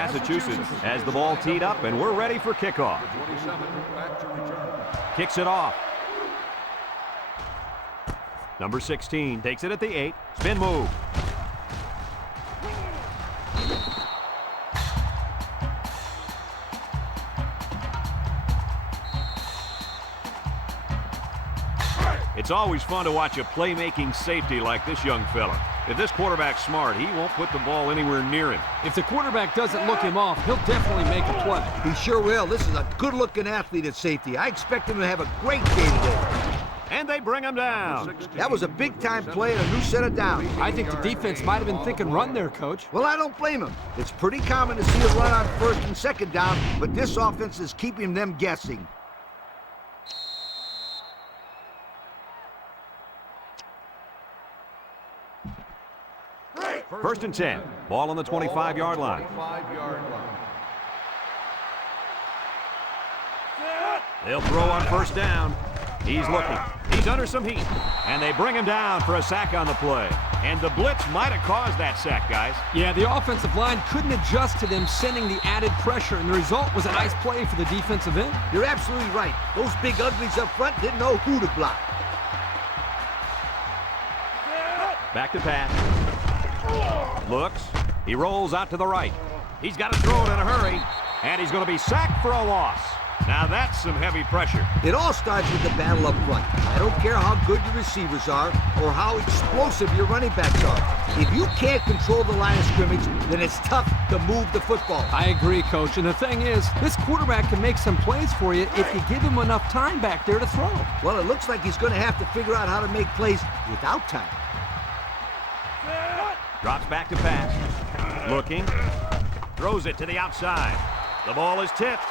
Massachusetts has the ball teed up, and we're ready for kickoff. Kicks it off. Number 16 takes it at the 8. Spin move. It's always fun to watch a playmaking safety like this young fella. If this quarterback's smart, he won't put the ball anywhere near him. If the quarterback doesn't look him off, he'll definitely make a play. He sure will. This is a good-looking athlete at safety. I expect him to have a great day today. And they bring him down. That was a big-time play and a new set of downs. I think the defense might have been thinking run there, Coach. Well, I don't blame him. It's pretty common to see a run on first and second down, but this offense is keeping them guessing. First and 10. Ball on the 25-yard line. They'll throw on first down. He's looking. He's under some heat. And they bring him down for a sack on the play. And the blitz might have caused that sack, guys. Yeah, the offensive line couldn't adjust to them sending the added pressure, and the result was a nice play for the defensive end. You're absolutely right. Those big uglies up front didn't know who to block. Back to pass. Looks. He rolls out to the right. He's got to throw it in a hurry. And he's going to be sacked for a loss. Now that's some heavy pressure. It all starts with the battle up front. I don't care how good your receivers are or how explosive your running backs are. If you can't control the line of scrimmage, then it's tough to move the football. I agree, Coach. And the thing is, this quarterback can make some plays for you if you give him enough time back there to throw. Well, it looks like he's going to have to figure out how to make plays without time. Drops back to pass. Looking. Throws it to the outside. The ball is tipped.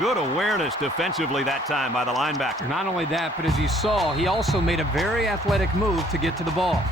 Good awareness defensively that time by the linebacker. Not only that, but as you saw, he also made a very athletic move to get to the ball.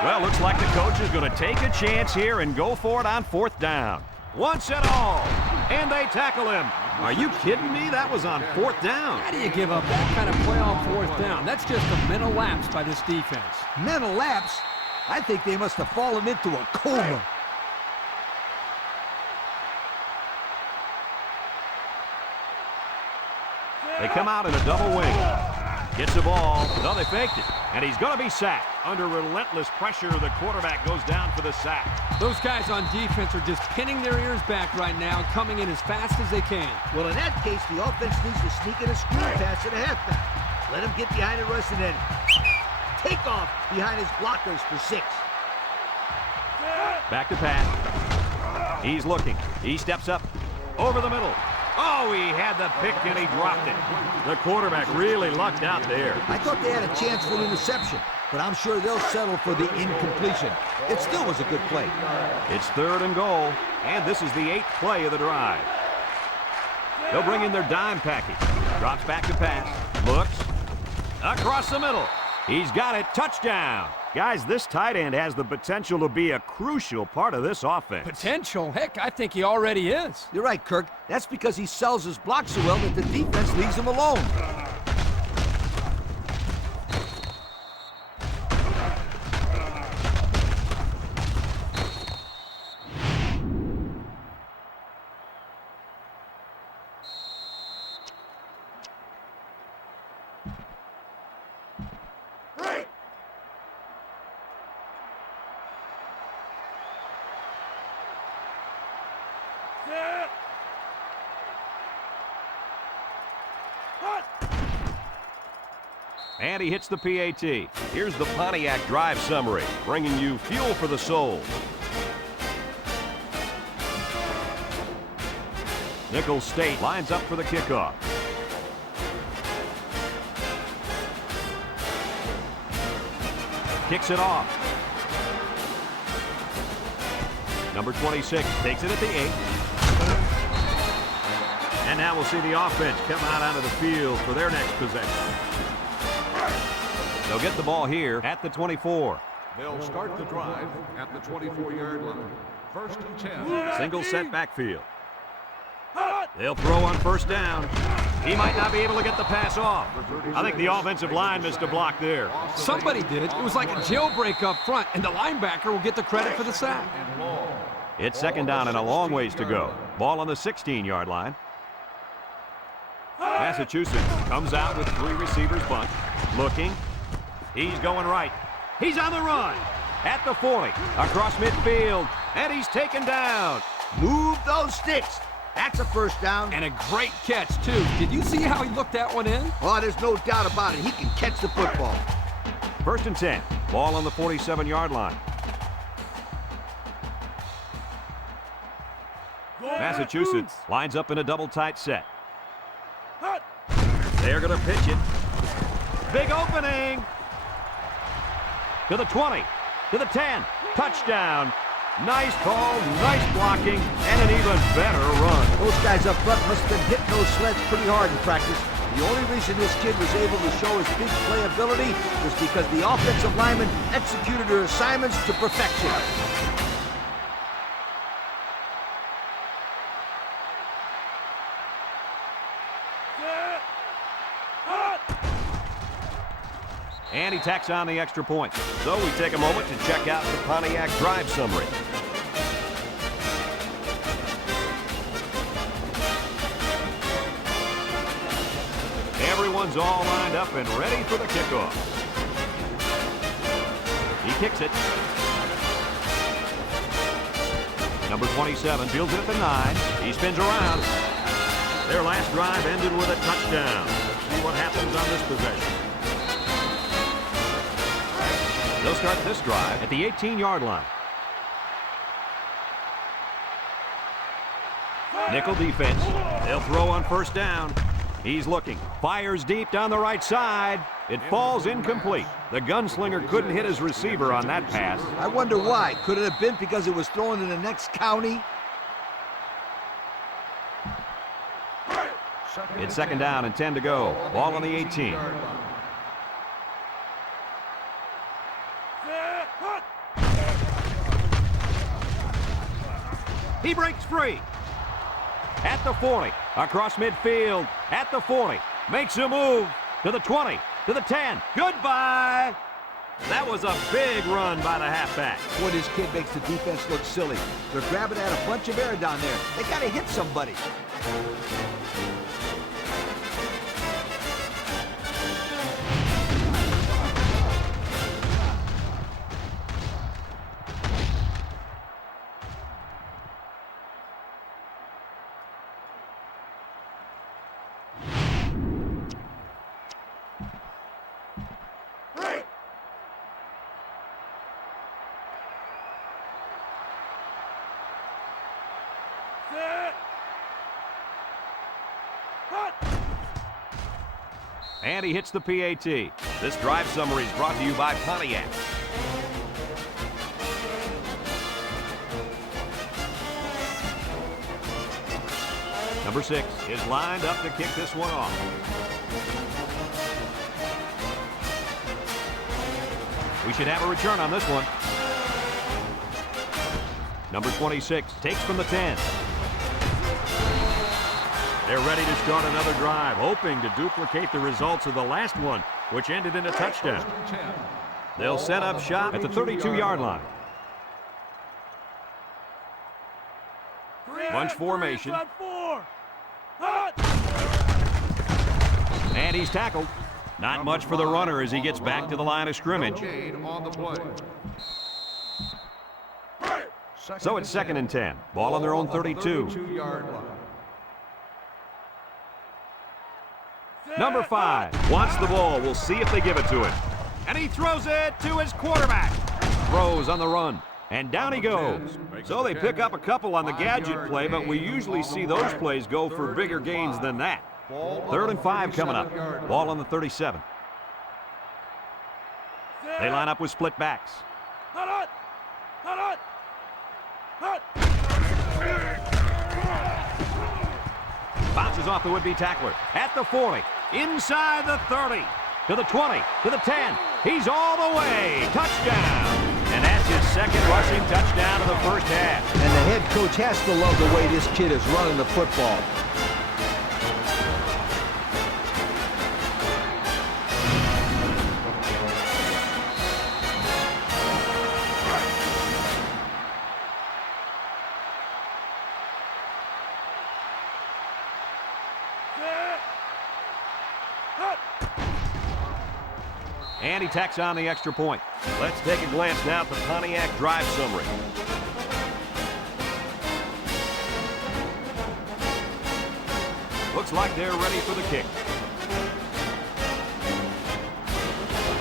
Well, looks like the coach is going to take a chance here and go for it on fourth down. Once and all. And they tackle him. Are you kidding me? That was on fourth down. How do you give up that kind of play on fourth down? That's just a mental lapse by this defense. Mental lapse? I think they must have fallen into a coma. They come out in a double wing. Gets the ball. No, they faked it. And he's going to be sacked. Under relentless pressure, the quarterback goes down for the sack. Those guys on defense are just pinning their ears back right now, coming in as fast as they can. Well, in that case, the offense needs to sneak in a screen pass at a halfback. Let him get behind the rush and then take off behind his blockers for 6. Back to pass. He's looking. He steps up over the middle. Oh, he had the pick and he dropped it. The quarterback really lucked out there. I thought they had a chance for an interception, but I'm sure they'll settle for the incompletion. It still was a good play. It's third and goal, and this is the 8th play of the drive. They'll bring in their dime package. Drops back to pass. Looks. Across the middle. He's got it. Touchdown. Guys, this tight end has the potential to be a crucial part of this offense. Potential? Heck, I think he already is. You're right, Kirk. That's because he sells his block so well that the defense leaves him alone. And he hits the PAT. Here's the Pontiac drive summary, bringing you fuel for the soul. Nicholls State lines up for the kickoff. Kicks it off. Number 26 takes it at the 8. And now we'll see the offense come out onto the field for their next possession. They'll get the ball here at the 24. They'll start the drive at the 24-yard line. First and 10. Single set backfield. They'll throw on first down. He might not be able to get the pass off. I think the offensive line missed a block there. Somebody did. It was like a jailbreak up front, and the linebacker will get the credit for the sack. It's second down and a long ways to go. Ball on the 16-yard line. Massachusetts comes out with 3 receivers bunch. Looking. He's going right. He's on the run. At the 40. Across midfield. And he's taken down. Move those sticks. That's a first down. And a great catch, too. Did you see how he looked that one in? Oh, there's no doubt about it. He can catch the football. First and 10. Ball on the 47-yard line. Massachusetts lines up in a double tight set. They're going to pitch it. Big opening. To the 20. To the 10. Touchdown. Nice call, nice blocking, and an even better run. Those guys up front must have been hitting those sleds pretty hard in practice. The only reason this kid was able to show his big playability was because the offensive linemen executed their assignments to perfection. And he tacks on the extra point. So we take a moment to check out the Pontiac drive summary. Everyone's all lined up and ready for the kickoff. He kicks it. Number 27 fields it at the 9. He spins around. Their last drive ended with a touchdown. See what happens on this possession. They'll start this drive at the 18-yard line. Nickel defense. They'll throw on first down. He's looking. Fires deep down the right side. It falls incomplete. The gunslinger couldn't hit his receiver on that pass. I wonder why. Could it have been because it was thrown in the next county? It's second down and 10 to go. Ball on the 18. He breaks free. At the 40. Across midfield. At the 40. Makes a move. To the 20. To the 10. Goodbye. That was a big run by the halfback. Boy, this kid makes the defense look silly. They're grabbing at a bunch of air down there. They got to hit somebody. And he hits the PAT. This drive summary is brought to you by Pontiac. Number 6 is lined up to kick this one off. We should have a return on this one. Number 26 takes from the 10. They're ready to start another drive, hoping to duplicate the results of the last one, which ended in a touchdown. They'll set up shop at the 32-yard line. Bunch formation. And he's tackled. Not much for the runner as he gets back to the line of scrimmage. So it's second and 10. Ball on their own 32. Number 5 wants the ball. We'll see if they give it to him. And he throws it to his quarterback. Throws on the run. And down he goes. So they pick up a couple on the gadget play, but we usually see those plays go for bigger gains than that. 3rd and 5 coming up. Ball on the 37. They line up with split backs. Bounces off the would-be tackler. At the 40. Inside the 30. To the 20. To the 10. He's all the way. Touchdown. And that's his second rushing touchdown of the first half. And the head coach has to love the way this kid is running the football. And he tacks on the extra point. Let's take a glance now at the Pontiac drive summary. Looks like they're ready for the kick.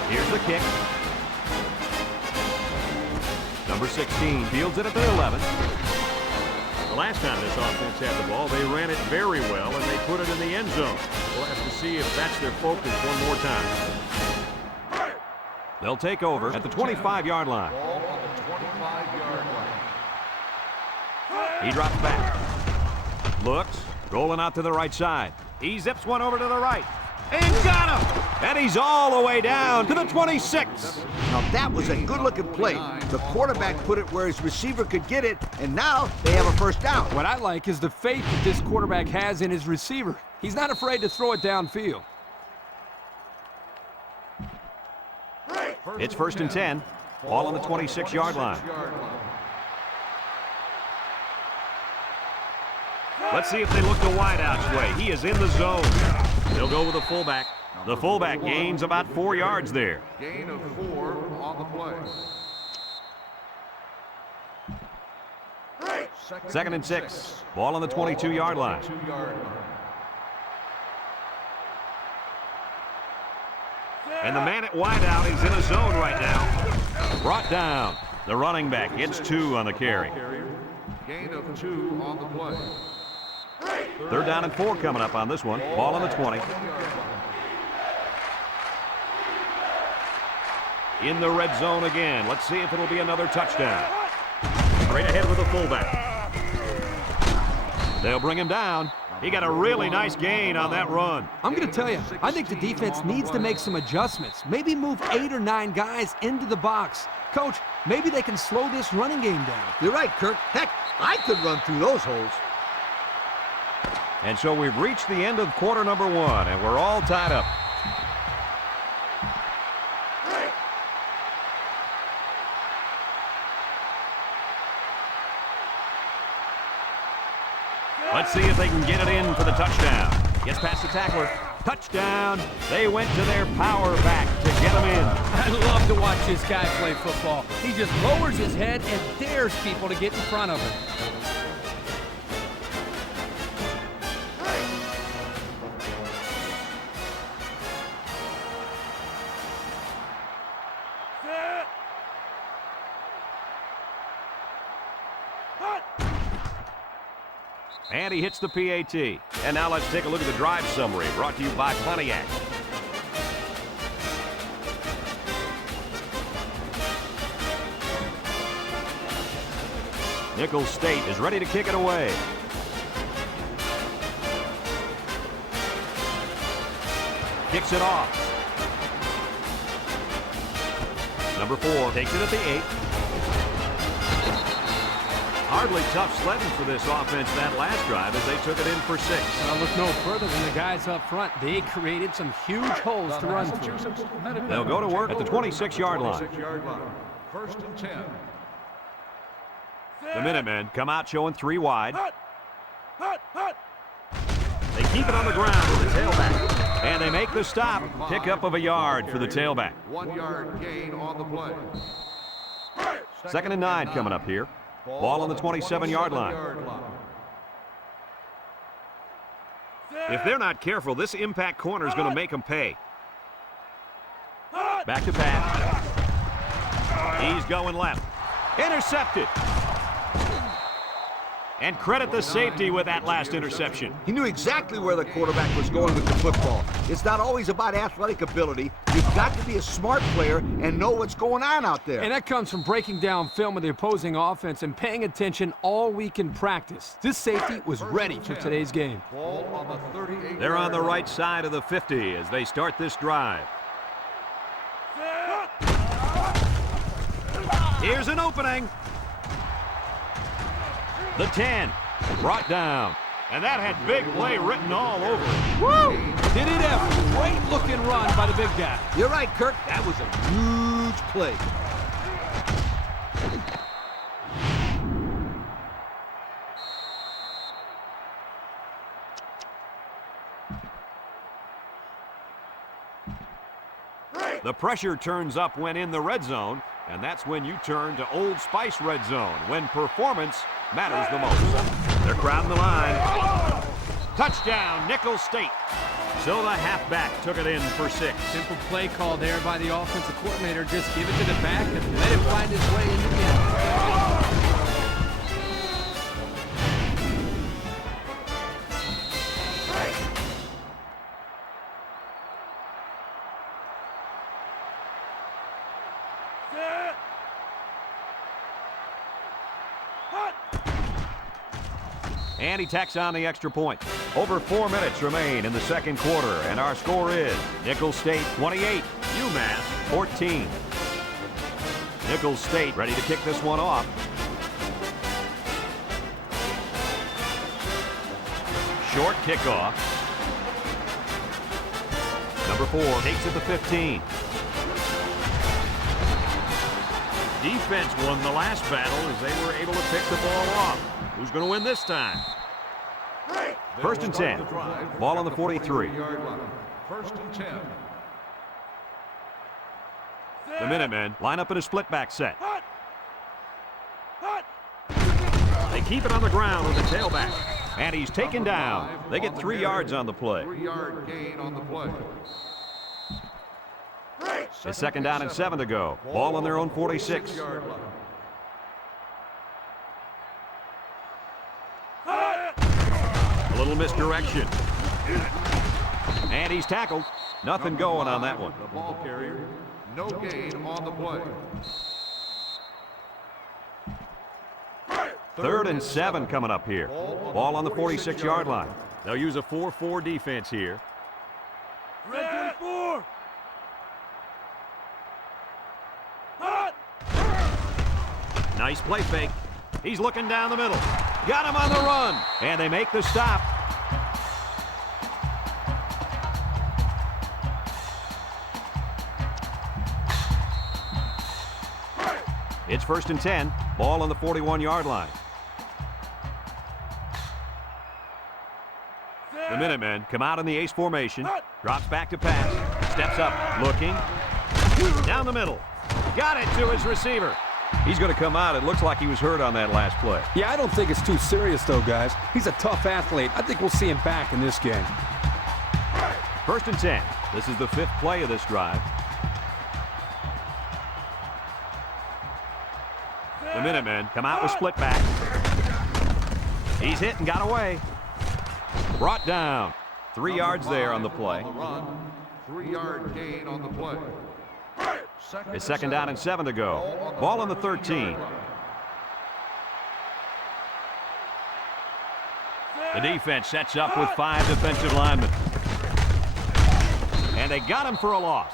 Here's the kick. Number 16 fields it at the 11. The last time this offense had the ball, they ran it very well, and they put it in the end zone. We'll have to see if that's their focus one more time. They'll take over at the 25-yard line. Ball on the 25-yard line. He drops back. Looks. Rolling out to the right side. He zips one over to the right. And got him! And he's all the way down to the 26. Now that was a good-looking play. The quarterback put it where his receiver could get it, and now they have a first down. What I like is the faith that this quarterback has in his receiver. He's not afraid to throw it downfield. It's first and 10. Ball on the 26-yard line. Let's see if they look the wideout's way. He is in the zone. They'll go with the fullback. The fullback gains about 4 yards there. Gain of 4 on the play. Second and 6. Ball on the 22-yard line. And the man at wideout is in a zone right now. Brought down. The running back gets 2 on the carry. Gain of 2 on the play. Third down and 4 coming up on this one. Ball on the 20. In the red zone again. Let's see if it'll be another touchdown. Straight ahead with the fullback. They'll bring him down. He got a really nice gain on that run. I'm going to tell you, I think the defense needs to make some adjustments. Maybe move 8 or 9 guys into the box. Coach, maybe they can slow this running game down. You're right, Kirk. Heck, I could run through those holes. And so we've reached the end of quarter number 1, and we're all tied up. Let's see if they can get it in for the touchdown. Gets past the tackler. Touchdown. They went to their power back to get him in. I love to watch this guy play football. He just lowers his head and dares people to get in front of him. And he hits the PAT. And now let's take a look at the drive summary brought to you by Pontiac. Nicholls State is ready to kick it away. Kicks it off. Number 4 takes it at the 8. Hardly tough sledding for this offense that last drive as they took it in for 6. Well, look no further than the guys up front. They created some huge holes to run through. They'll go to work at the 26-yard line. First and 10. The Minutemen come out showing 3 wide. They keep it on the ground with the tailback. And they make the stop. Pickup of a yard for the tailback. 1 yard gain on the play. Second and 9 coming up here. Ball on the 27-yard line. If they're not careful, this impact corner is going to make them pay. Back to pass. He's going left. Intercepted. And credit the safety with that last interception. He knew exactly where the quarterback was going with the football. It's not always about athletic ability. You've got to be a smart player and know what's going on out there. And that comes from breaking down film of the opposing offense and paying attention all week in practice. This safety was ready for today's game. Ball on the 38. They're on the right side of the 50 as they start this drive. Here's an opening. The 10 brought down. And that had big play written all over it. Woo! Did it ever. Great looking run by the big guy. You're right, Kirk. That was a huge play. The pressure turns up when in the red zone, and that's when you turn to Old Spice red zone, when performance matters the most. They're crowding the line. Touchdown, Nicholls State. So the halfback took it in for 6. Simple play call there by the offensive coordinator. Just give it to the back and let him find his way in the end. And he tacks on the extra point. Over 4 minutes remain in the second quarter, and our score is Nicholls State 28, UMass 14. Nicholls State ready to kick this one off. Short kickoff. Number 4 takes it to 15. Defense won the last battle as they were able to pick the ball off. Who's going to win this time? First and 10. Ball on the 43. First and 10. The Minutemen line up in a split back set. They keep it on the ground with the tailback. And he's taken down. They get 3 yards on the play. 3-yard gain on the play. It's second down and 7 to go. Ball on their own 46. A little misdirection. And he's tackled. Nothing going on that one. The ball carrier, no gain on the play. Third and 7 coming up here. Ball on the 46-yard line. They'll use a 4-4 defense here. Red 24. Nice play fake. He's looking down the middle. Got him on the run. And they make the stop. It's first and 10. Ball on the 41-yard line. The Minutemen come out in the ace formation. Drops back to pass. Steps up. Looking. Down the middle. Got it to his receiver. He's going to come out. It looks like he was hurt on that last play. Yeah, I don't think it's too serious, though, guys. He's a tough athlete. I think we'll see him back in this game. First and 10. This is the 5th play of this drive. The Minutemen come out with split back. He's hit and got away. Brought down. 3 yards there on the play. 3-yard gain on the play. It's second down and 7 to go. Ball on the 13. The defense sets up with 5 defensive linemen. And they got him for a loss.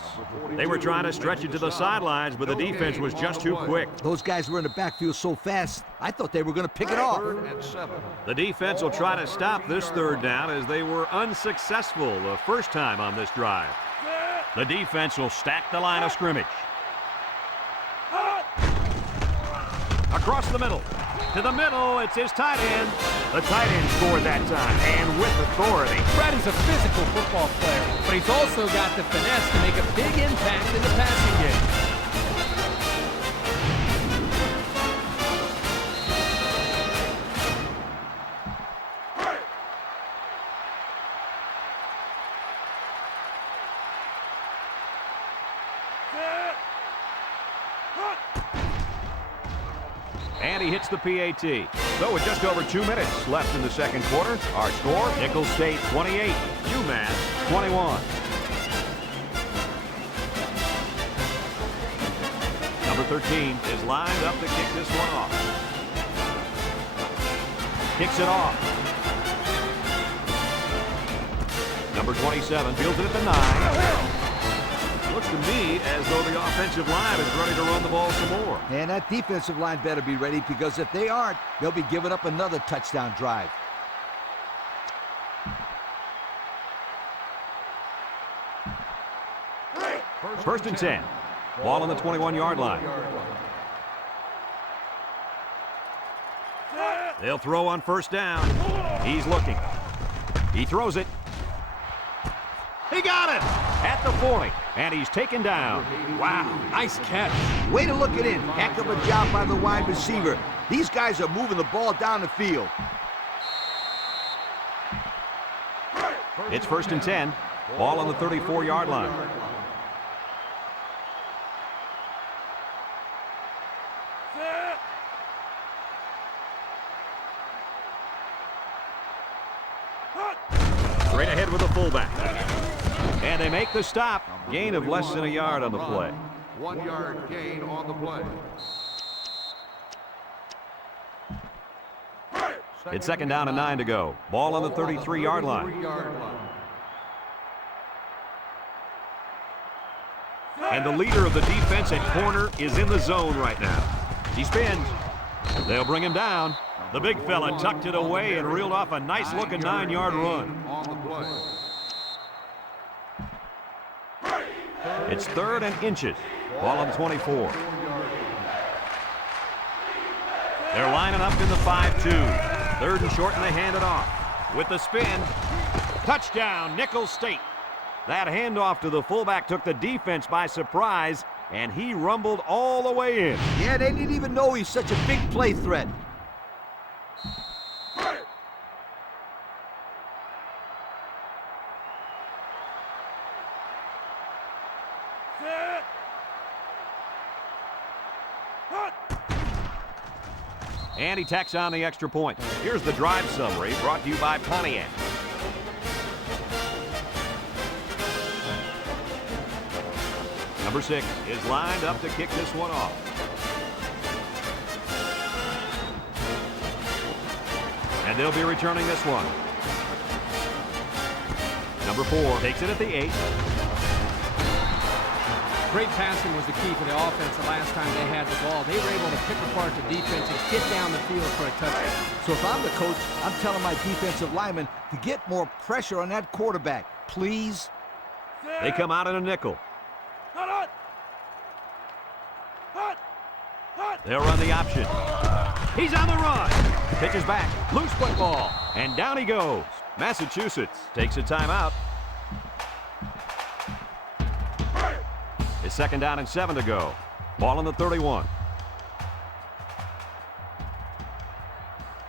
They were trying to stretch it to the sidelines, but the defense was just too quick. Those guys were in the backfield so fast, I thought they were going to pick it off. 3rd and 7. The defense will try to stop this third down as they were unsuccessful the first time on this drive. The defense will stack the line of scrimmage. Across the middle. To the middle, it's his tight end. The tight end scored that time, and with authority. Fred is a physical football player, but he's also got the finesse to make a big impact in the passing game. And he hits the PAT. So with just over 2 minutes left in the second quarter, our score, Nicholls State 28, UMass 21. Number 13 is lined up to kick this one off. Kicks it off. Number 27 fields it at the 9. Looks to me as though the offensive line is ready to run the ball some more. And that defensive line better be ready, because if they aren't, they'll be giving up another touchdown drive. First and 10. Ball on the 21-yard line. They'll throw on first down. He's looking. He throws it. He got it at the 40. And he's taken down. Wow, nice catch. Way to look it in. Heck of a job by the wide receiver. These guys are moving the ball down the field. It's 1st and 10. Ball on the 34-yard line. Straight ahead with the fullback. And they make the stop. Gain of less than a yard on the play. 1 yard gain on the play. It's 2nd down and 9 to go. Ball on the 33-yard line. And the leader of the defense at corner is in the zone right now. He spins. They'll bring him down. The big fella tucked it away and reeled off a nice-looking 9-yard run. It's 3rd and inches. Ball on the 24. They're lining up in the 5-2. 3rd and short, and they hand it off. With the spin, touchdown, Nicholls State. That handoff to the fullback took the defense by surprise, and he rumbled all the way in. Yeah, they didn't even know he's such a big play threat. And he tacks on the extra point. Here's the drive summary brought to you by Pontiac. Number 6 is lined up to kick this one off. And they'll be returning this one. Number 4 takes it at the 8. Great passing was the key for the offense the last time they had the ball. They were able to pick apart the defense and get down the field for a touchdown. So if I'm the coach, I'm telling my defensive linemen to get more pressure on that quarterback, please. They come out in a nickel. They'll run the option. He's on the run. Pitches back. Loose football. And down he goes. Massachusetts takes a timeout. It's 2nd down and 7 to go. Ball on the 31.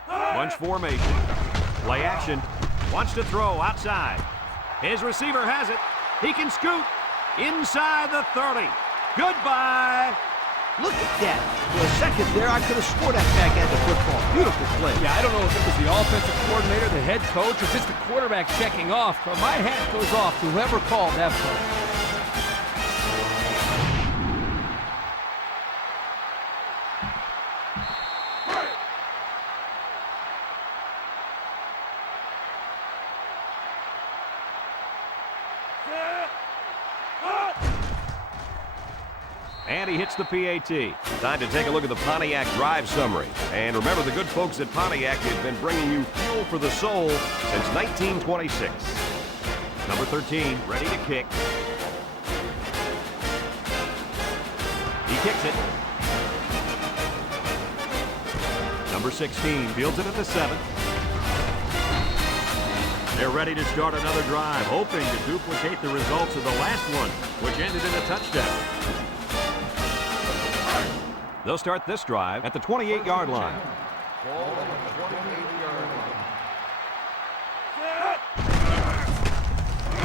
Bunch formation. Play action. Wants to throw outside. His receiver has it. He can scoot inside the 30. Goodbye. Look at that. For a second there, I could have scored that back end of football. Beautiful play. Yeah, I don't know if it was the offensive coordinator, the head coach, or just the quarterback checking off, but my hat goes off to whoever called that play. And he hits the PAT. Time to take a look at the Pontiac drive summary. And remember, the good folks at Pontiac have been bringing you fuel for the soul since 1926. Number 13, ready to kick. He kicks it. Number 16 fields it at the 7. They're ready to start another drive, hoping to duplicate the results of the last one, which ended in a touchdown. They'll start this drive at the 28-yard line. Ball on the 28-yard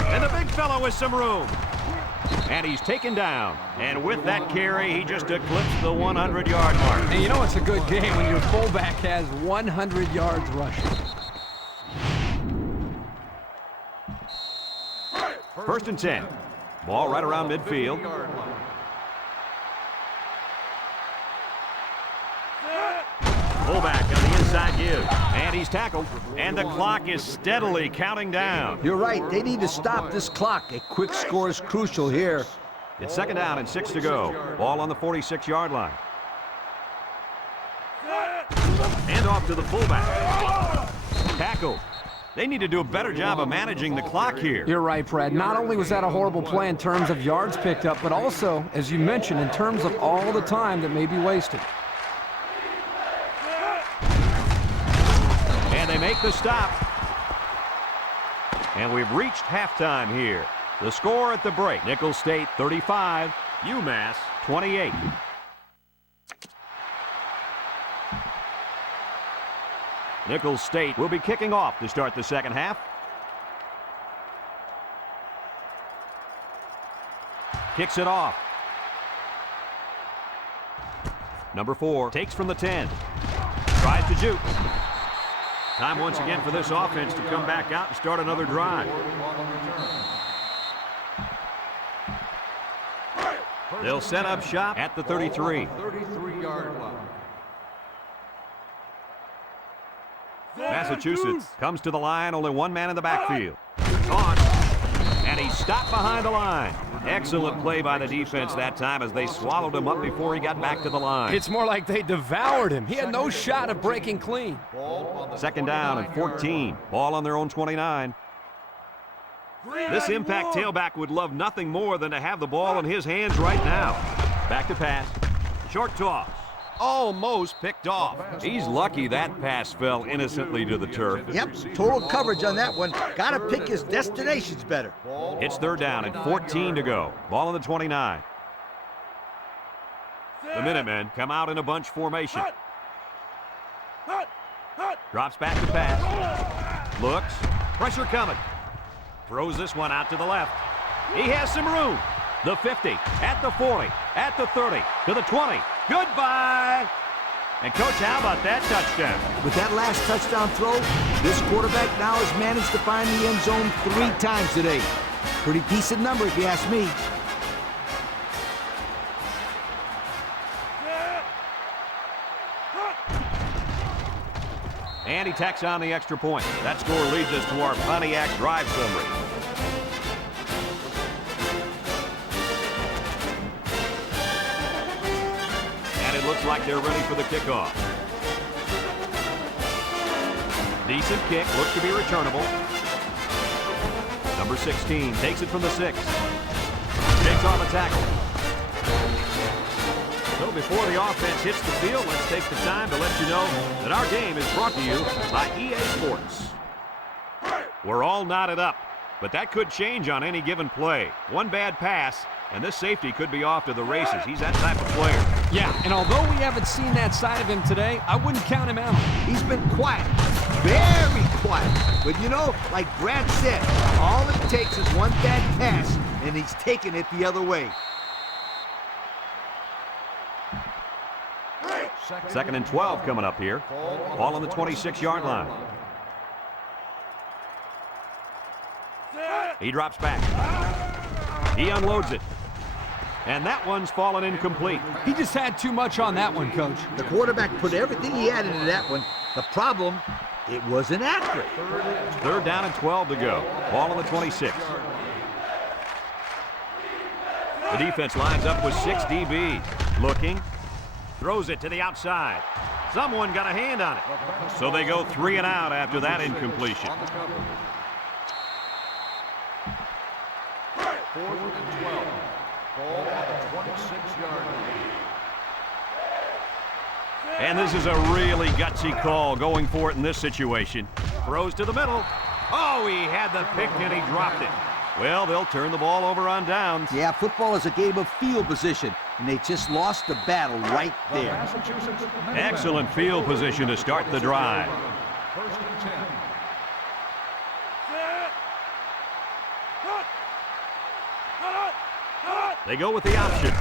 line. And the big fella with some room. And he's taken down. And with that carry, he just eclipsed the 100-yard mark. And you know it's a good game when your fullback has 100 yards rushing. 1st and 10. Ball right around midfield. Fullback on the inside give. And he's tackled. And the clock is steadily counting down. You're right. They need to stop this clock. A quick score is crucial here. It's 2nd down and 6 to go. Ball on the 46-yard line. And off to the fullback. Tackled. They need to do a better job of managing the clock here. You're right, Brad. Not only was that a horrible play in terms of yards picked up, but also, as you mentioned, in terms of all the time that may be wasted. And they make the stop. And we've reached halftime here. The score at the break, Nicholls State 35, UMass 28. Nicholls State will be kicking off to start the second half. Kicks it off. Number 4 takes from the 10. Tries to juke. Time once again for this offense to come back out and start another drive. They'll set up shop at the 33. 33-yard line. Massachusetts comes to the line, only one man in the backfield. On, and he's stopped behind the line. Excellent play by the defense that time as they swallowed him up before he got back to the line. It's more like they devoured him. He had no shot of breaking clean. Second down and 14. Ball on their own 29. This impact tailback would love nothing more than to have the ball in his hands right now. Back to pass. Short toss. Almost picked off. He's lucky that pass fell innocently to the turf. Yep, total coverage on that one. Got to pick his destinations better. It's third down and 14 to go. Ball on the 29. The Minutemen come out in a bunch formation. Drops back to pass. Looks. Pressure coming. Throws this one out to the left. He has some room. The 50, at the 40, at the 30, to the 20. Goodbye. And, Coach, how about that touchdown? With that last touchdown throw, this quarterback now has managed to find the end zone 3 times today. Pretty decent number if you ask me. And he tacks on the extra point. That score leads us to our Pontiac drive summary. And it looks like they're ready for the kickoff. Decent kick, looks to be returnable. Number 16 takes it from the 6. Takes on the tackle. So before the offense hits the field, let's take the time to let you know that our game is brought to you by EA Sports. We're all knotted up, but that could change on any given play. One bad pass, and this safety could be off to the races. He's that type of player. Yeah, and although we haven't seen that side of him today, I wouldn't count him out. He's been quiet, very quiet. But you know, like Brad said, all it takes is one bad pass, and he's taking it the other way. Second and 12 coming up here. Ball on the 26-yard line. He drops back. He unloads it. And that one's fallen incomplete. He just had too much on that one, Coach. The quarterback put everything he had into that one. The problem, it wasn't accurate. Third down and 12 to go. Ball on the 26. The defense lines up with 6 DBs. Looking. Throws it to the outside. Someone got a hand on it. So they go 3 and out after that incompletion. 4th and 12. Ball on the 26-yard line. And this is a really gutsy call going for it in this situation. Throws to the middle. Oh, he had the pick and he dropped it. Well, they'll turn the ball over on downs. Yeah, football is a game of field position, and they just lost the battle right there. Excellent field position to start the drive. 1st and 10. They go with the option.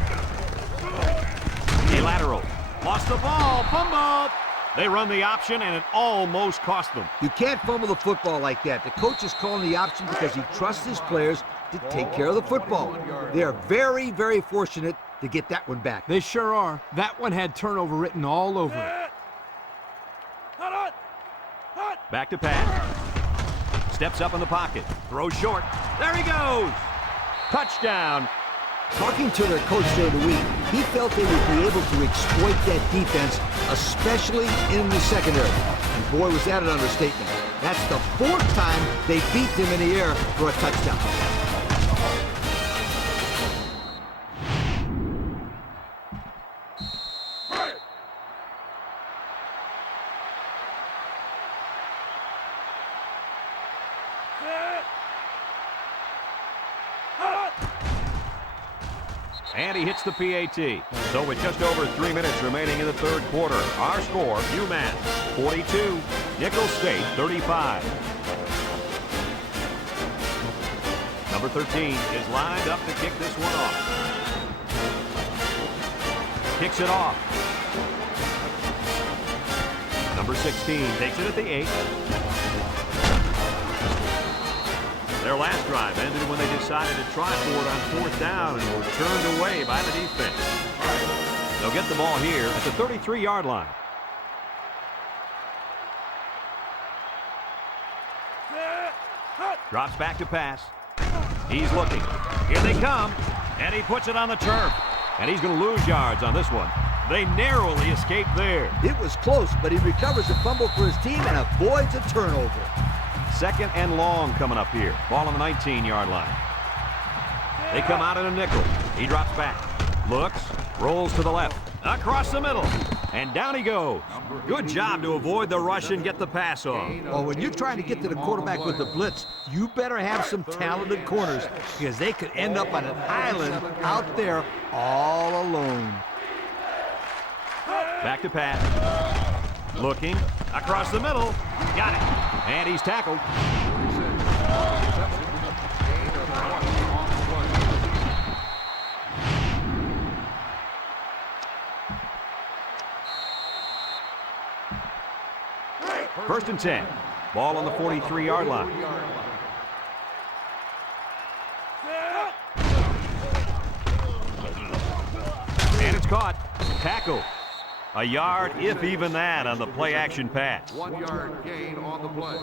A lateral. Lost the ball. Fumble. They run the option, and it almost cost them. You can't fumble the football like that. The coach is calling the option because he trusts his players to take care of the football. They are very, very fortunate to get that one back. They sure are. That one had turnover written all over it. Back to pass. Steps up in the pocket. Throws short. There he goes. Touchdown. Talking to their coach during the week, he felt they would be able to exploit that defense, especially in the secondary. And boy, was that an understatement. That's the 4th time they beat them in the air for a touchdown. And he hits the PAT. So with just over 3 minutes remaining in the third quarter, our score, UMass 42, Nicholls State 35. Number 13 is lined up to kick this one off. Kicks it off. Number 16 takes it at the 8. Their last drive ended when they decided to try for it on 4th down and were turned away by the defense. They'll get the ball here at the 33-yard line. Drops back to pass. He's looking. Here they come. And he puts it on the turf. And he's going to lose yards on this one. They narrowly escaped there. It was close, but he recovers the fumble for his team and avoids a turnover. 2nd and long coming up here. Ball on the 19-yard line. They come out in a nickel. He drops back. Looks. Rolls to the left. Across the middle. And down he goes. Good job to avoid the rush and get the pass off. Well, when you're trying to get to the quarterback with the blitz, you better have some talented corners because they could end up on an island out there all alone. Back to pass. Looking. Across the middle. Got it. And he's tackled. First and 10. Ball on the 43-yard line. And it's caught. Tackle. A yard, if even that, on the play-action pass. 1 yard gain on the play.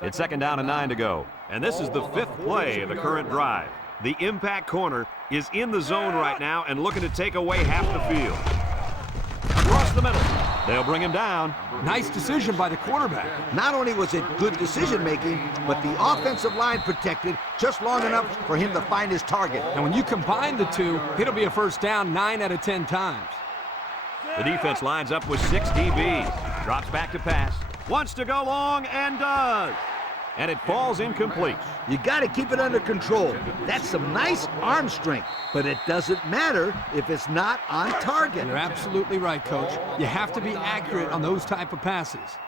It's 2nd down and 9 to go. And this is the 5th play of the current drive. The impact corner is in the zone right now and looking to take away half the field. Across the middle. They'll bring him down. Nice decision by the quarterback. Not only was it good decision-making, but the offensive line protected just long enough for him to find his target. And when you combine the two, it'll be a first down 9 out of 10 times. The defense lines up with 6 DBs. Drops back to pass. Wants to go long and does. And it falls incomplete. You got to keep it under control. That's some nice arm strength, but it doesn't matter if it's not on target. You're absolutely right, Coach. You have to be accurate on those type of passes.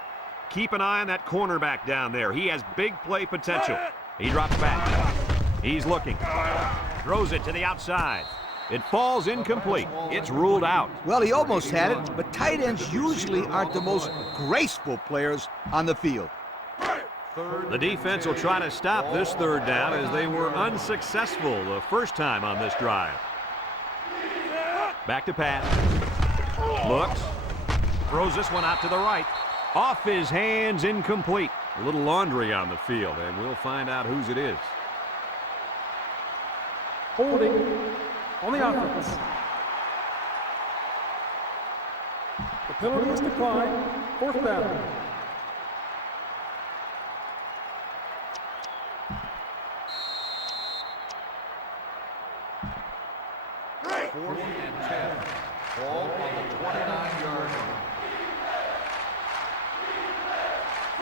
Keep an eye on that cornerback down there. He has big play potential. He drops back. He's looking. Throws it to the outside. It falls incomplete. It's ruled out. Well, he almost had it, but tight ends usually aren't the most graceful players on the field. The defense will try to stop this 3rd down as they were unsuccessful the first time on this drive. Back to pass. Looks. Throws this one out to the right. Off his hands, incomplete. A little laundry on the field, and we'll find out whose it is. Holding on the offense. The penalty is declined. 4th down. Fourth and 10. Ball on the 29-yard line.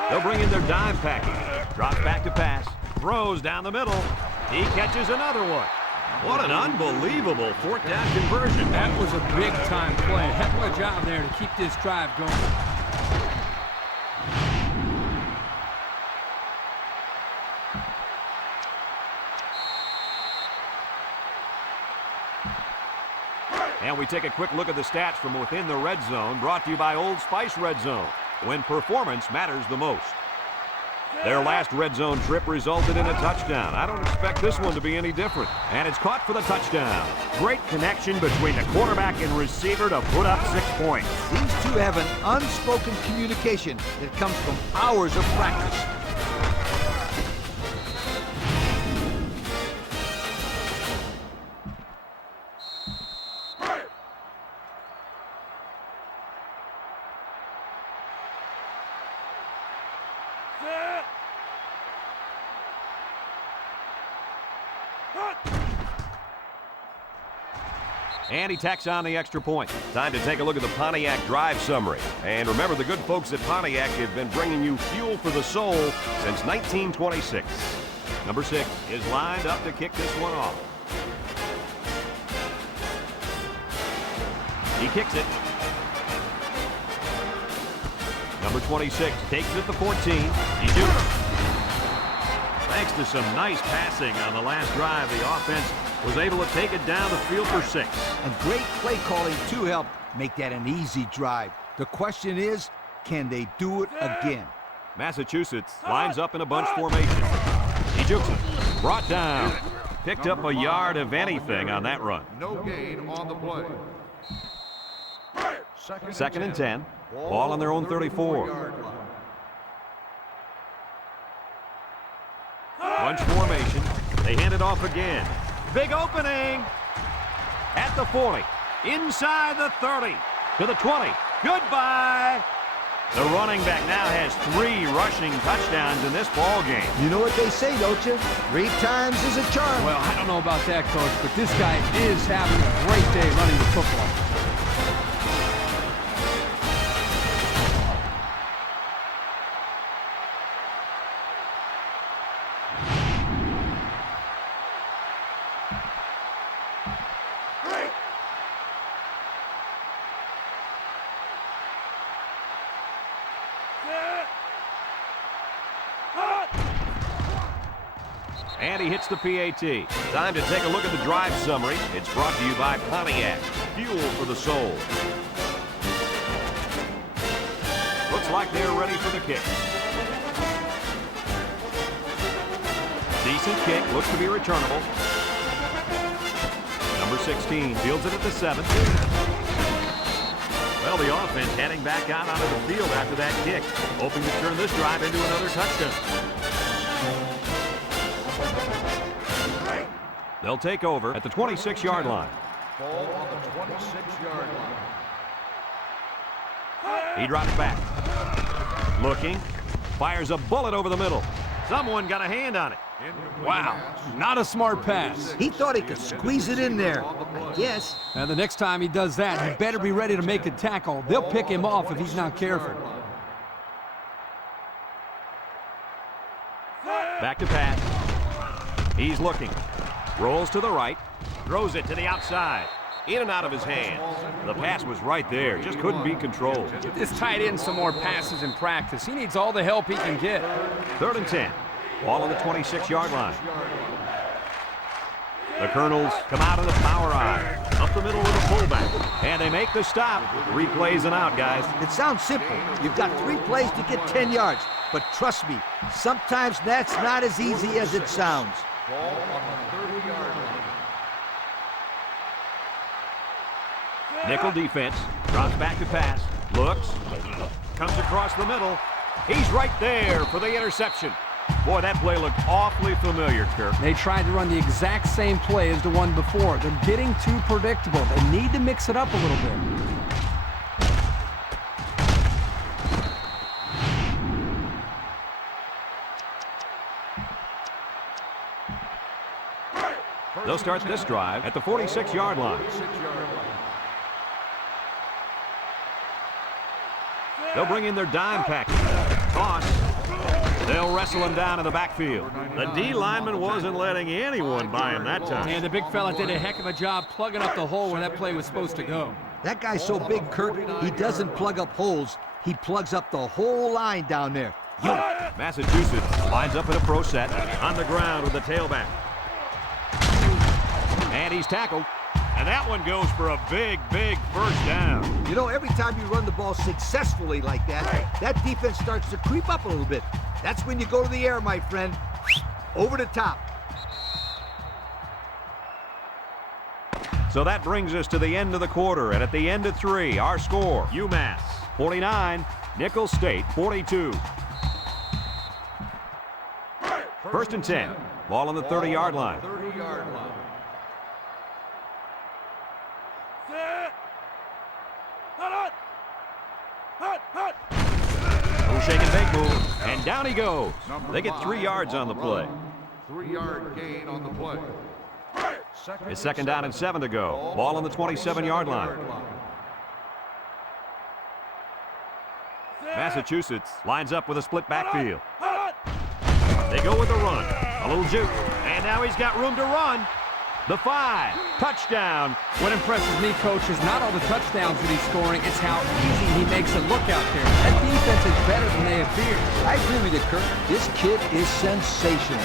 They'll bring in their dime package. Drops back to pass. Throws down the middle. He catches another one. What an unbelievable 4th down conversion. That was a big-time play. Heck of a job there to keep this drive going. And we take a quick look at the stats from within the red zone, brought to you by Old Spice Red Zone, when performance matters the most. Their last red zone trip resulted in a touchdown. I don't expect this one to be any different. And it's caught for the touchdown. Great connection between the quarterback and receiver to put up 6 points. These two have an unspoken communication that comes from hours of practice. And he tacks on the extra point. Time to take a look at the Pontiac drive summary. And remember, the good folks at Pontiac have been bringing you fuel for the soul since 1926. Number 6 is lined up to kick this one off. He kicks it. Number 26 takes it at the 14. He shoots. Thanks to some nice passing on the last drive, the offense was able to take it down the field for 6. And great play calling to help make that an easy drive. The question is, can they do it again? Massachusetts lines up in a bunch formation. He jukes it. Brought down. Picked up a yard of anything on that run. No gain on the play. Second and 10. Ball on their own 34. Bunch formation. They hand it off again. Big opening. At the 40. Inside the 30. To the 20. Goodbye. The running back now has 3 rushing touchdowns in this ball game. You know what they say, don't you? 3 times is a charm. Well, I don't know about that, Coach, but this guy is having a great day running the football. And he hits the PAT. Time to take a look at the drive summary. It's brought to you by Pontiac. Fuel for the soul. Looks like they're ready for the kick. Decent kick. Looks to be returnable. Number 16 fields it at the 7. Well, the offense heading back out onto the field after that kick, hoping to turn this drive into another touchdown. They'll take over at the 26-yard line. Ball on the 26-yard line. He drops back. Looking. Fires a bullet over the middle. Someone got a hand on it. Wow, not a smart pass. He thought he could squeeze it in there. I guess. And the next time he does that, he better be ready to make a tackle. They'll pick him off if he's not careful. Back to pass. He's looking. Rolls to the right. Throws it to the outside. In and out of his hands. The pass was right there. Just couldn't be controlled. Get this tight end some more passes in practice. He needs all the help he can get. 3rd and 10. Ball on the 26-yard line. The Colonels come out of the power eye. Up the middle with a fullback. And they make the stop. 3 plays and out, guys. It sounds simple. You've got 3 plays to get 10 yards. But trust me, sometimes that's not as easy as it sounds. Ball on the 30-yard line. Nickel defense. Drops back to pass. Looks. Comes across the middle. He's right there for the interception. Boy, that play looked awfully familiar, Kirk. They tried to run the exact same play as the one before. They're getting too predictable. They need to mix it up a little bit. They'll start this drive at the 46-yard line. They'll bring in their dime package. Toss. They'll wrestle him down in the backfield. The D lineman wasn't letting anyone by him that time. And the big fella did a heck of a job plugging up the hole where that play was supposed to go. That guy's so big, Kurt, he doesn't plug up holes. He plugs up the whole line down there. Massachusetts lines up in a pro set on the ground with the tailback. And he's tackled. And that one goes for a big, big first down. You know, every time you run the ball successfully like that, that defense starts to creep up a little bit. That's when you go to the air, my friend. Over the top. So that brings us to the end of the quarter. And at the end of 3, our score, UMass 49, Nicholls State 42. 1st and 10. Ball on the 30-yard line. 30-yard line. No shake and bake move, and down he goes. They get 3 yards on the play. 3-yard gain on the play. It's 2nd down and 7 to go. Ball on the 27-yard line. Massachusetts lines up with a split backfield. They go with a run. A little juke, and now he's got room to run. The 5. Touchdown. What impresses me, Coach, is not all the touchdowns that he's scoring, it's how easy he makes it look out there. That defense is better than they appear. I agree with you, Kirk. This kid is sensational.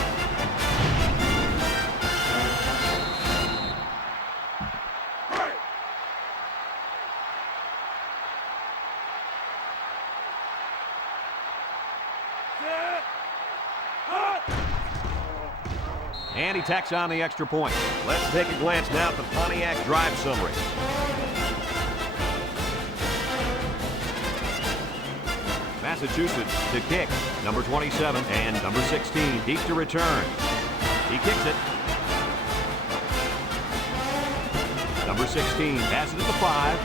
And he tacks on the extra point. Let's take a glance now at the Pontiac drive summary. Massachusetts to kick. Number 27 and number 16 deep to return. He kicks it. Number 16 passes it to the 5.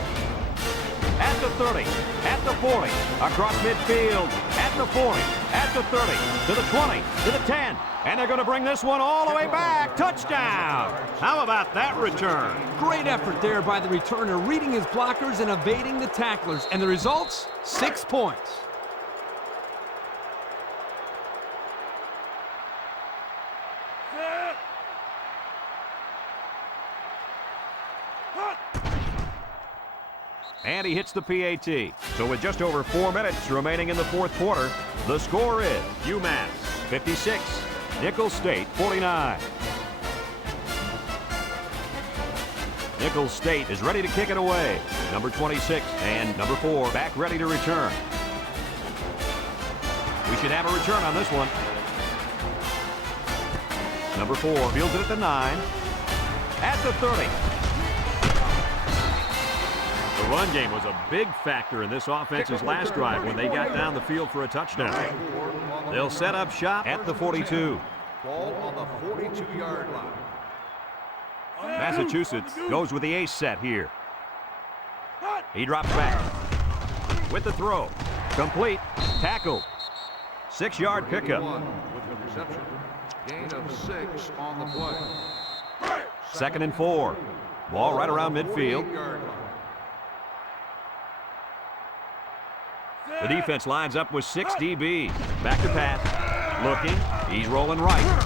At the 30, at the 40, across midfield, at the 40, at the 30, to the 20, to the 10, and they're going to bring this one all the way back. Touchdown! How about that return? Great effort there by the returner, reading his blockers and evading the tacklers. And the results, 6 points. And he hits the PAT. So with just over 4 minutes remaining in the fourth quarter, the score is UMass 56, Nicholls State 49. Nicholls State is ready to kick it away. Number 26 and number 4 back ready to return. We should have a return on this one. Number 4 fields it at the 9. At the 30. The run game was a big factor in this offense's last drive when they got down the field for a touchdown. They'll set up shop at the 42. Ball on the 42-yard line. Massachusetts goes with the ace set here. He drops back. With the throw. Complete. Tackle. 6-yard pickup. With the reception. Gain of 6 on the play. 2nd and 4. Ball right around midfield. 48-yard line. The defense lines up with 6 DBs. Back to pass. Looking. He's rolling right.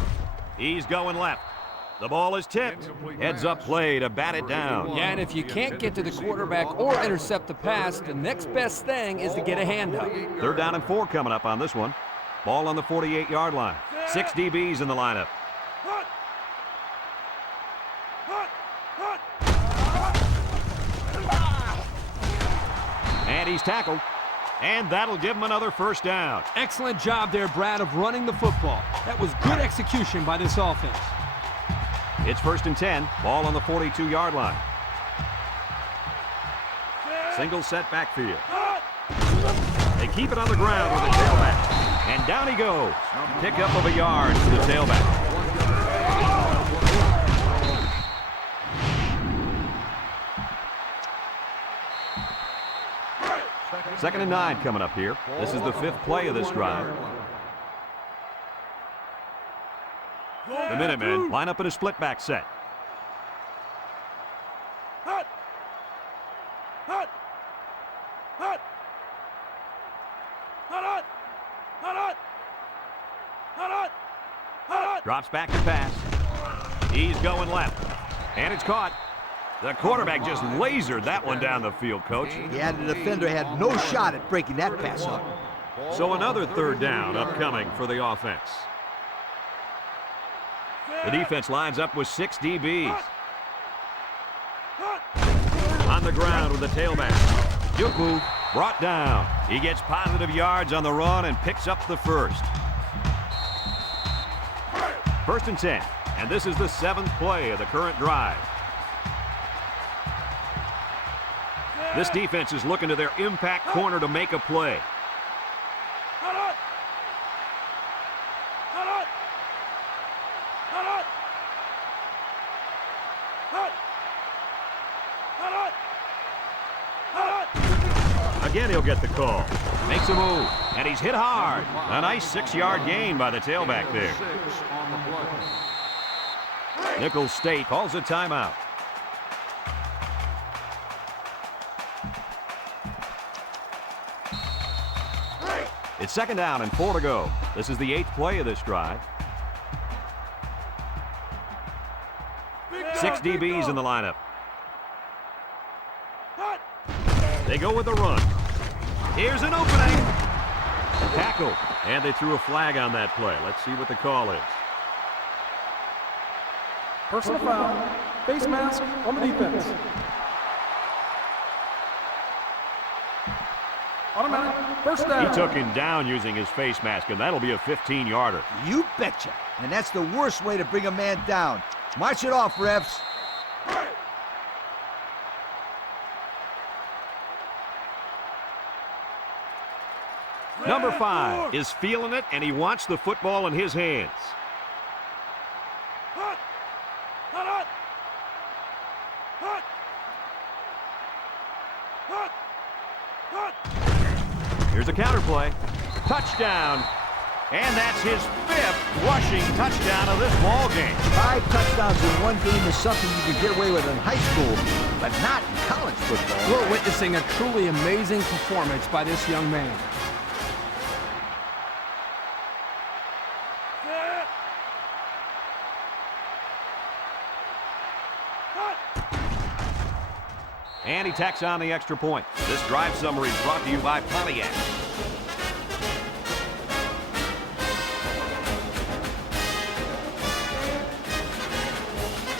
He's going left. The ball is tipped. Heads up play to bat it down. Yeah, and if you can't get to the quarterback or intercept the pass, the next best thing is to get a handout. 3rd down and 4 coming up on this one. Ball on the 48-yard line. 6 DBs in the lineup. And he's tackled. And that'll give him another first down. Excellent job there, Brad, of running the football. That was good execution by this offense. It's 1st and 10. Ball on the 42-yard line. Single set backfield. They keep it on the ground with the tailback. And down he goes. Pickup of a yard to the tailback. 2nd and 9 coming up here. This is the 5th play of this drive. The Minutemen line up in a split back set. Drops back to pass. He's going left. And it's caught. The quarterback just lasered that one down the field, Coach. Yeah, the defender had no shot at breaking that pass up. So another 3rd down upcoming for the offense. The defense lines up with 6 DBs. On the ground with the tailback. Juku brought down. He gets positive yards on the run and picks up the first. 1st and 10. And this is the 7th play of the current drive. This defense is looking to their impact corner to make a play. Again, he'll get the call. Makes a move, and he's hit hard. A nice 6-yard gain by the tailback there. 6 on the play. Nicholls State calls a timeout. It's 2nd down and 4 to go. This is the 8th play of this drive. 6 DBs in the lineup. They go with the run. Here's an opening. Tackle. And they threw a flag on that play. Let's see what the call is. Personal foul. Face mask on the defense. Automatic. First down. He took him down using his face mask, and that'll be a 15-yarder. You betcha. And that's the worst way to bring a man down. March it off, refs. Number 5 is feeling it, and he wants the football in his hands. Here's a counter play. Touchdown. And that's his 5th rushing touchdown of this ball game. 5 touchdowns in one game is something you can get away with in high school, but not in college football. We're witnessing a truly amazing performance by this young man. And he tacks on the extra point. This drive summary is brought to you by Pontiac.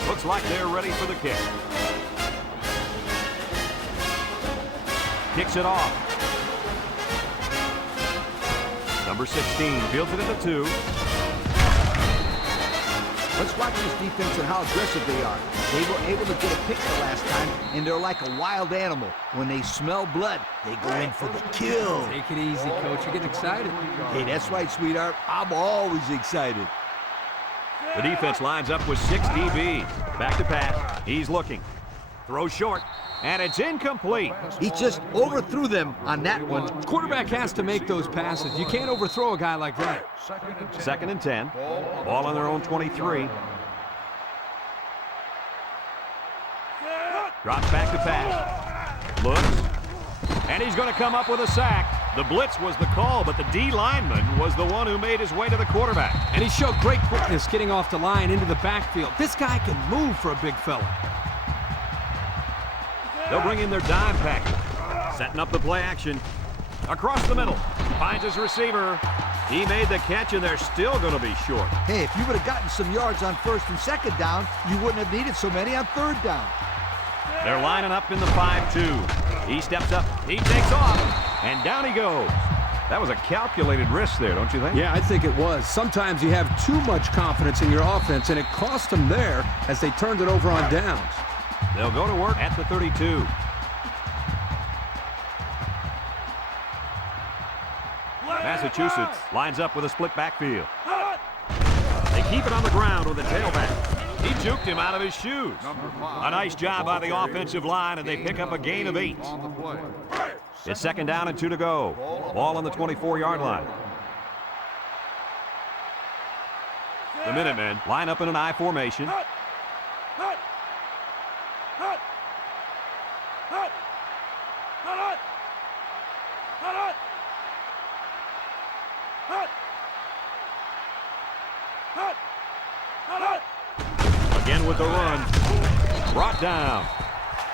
Looks like they're ready for the kick. Kicks it off. Number 16 fields it at the 2. Let's watch this defense and how aggressive they are. They were able to get a pick the last time, and they're like a wild animal. When they smell blood, they go in for the kill. Take it easy, Coach. You're getting excited. Hey, that's right, sweetheart. I'm always excited. The defense lines up with 6 DBs. Back to pass. He's looking. Throw short. And it's incomplete. He just overthrew them on that one. Quarterback has to make those passes. You can't overthrow a guy like that. 2nd and 10. Ball on their own 23. Drops back to pass. Looks. And he's going to come up with a sack. The blitz was the call, but the D lineman was the one who made his way to the quarterback. And he showed great quickness getting off the line into the backfield. This guy can move for a big fella. They'll bring in their dime package. Setting up the play action. Across the middle. Finds his receiver. He made the catch, and they're still going to be short. Hey, if you would have gotten some yards on 1st and 2nd down, you wouldn't have needed so many on 3rd down. They're lining up in the 5-2. He steps up. He takes off. And down he goes. That was a calculated risk there, don't you think? Yeah, I think it was. Sometimes you have too much confidence in your offense, and it cost them there as they turned it over on downs. They'll go to work at the 32. Massachusetts lines up with a split backfield. They keep it on the ground with a tailback. He juked him out of his shoes. A nice job by the offensive line, and they pick up a gain of 8. It's 2nd down and 2 to go. Ball on the 24-yard line. The Minutemen line up in an I formation. Again with the run. Brought down.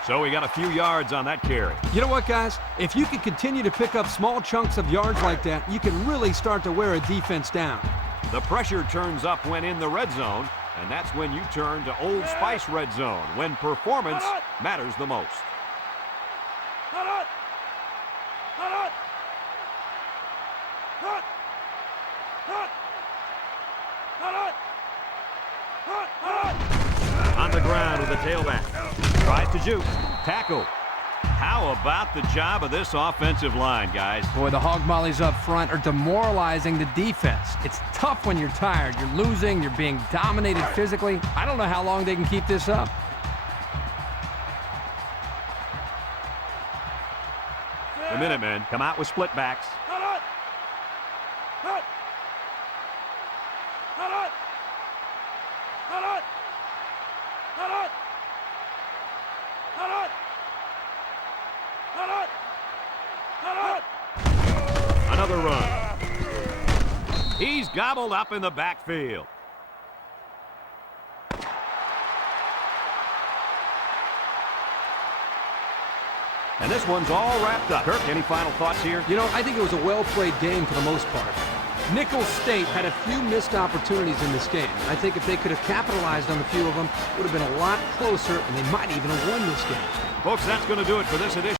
So he got a few yards on that carry. You know what, guys? If you can continue to pick up small chunks of yards like that, you can really start to wear a defense down. The pressure turns up when in the red zone, and that's when you turn to Old Spice red zone, when performance matters the most. On the ground with the tailback. Tries to juke. Tackle. How about the job of this offensive line, guys? Boy, the hog mollies up front are demoralizing the defense. It's tough when you're tired. You're losing. You're being dominated physically. I don't know how long they can keep this up. The Minutemen come out with split backs. Another run. He's gobbled up in the backfield. And this one's all wrapped up. Kirk, any final thoughts here? You know, I think it was a well-played game for the most part. Nicholls State had a few missed opportunities in this game. I think if they could have capitalized on a few of them, it would have been a lot closer, and they might even have won this game. Folks, that's going to do it for this edition.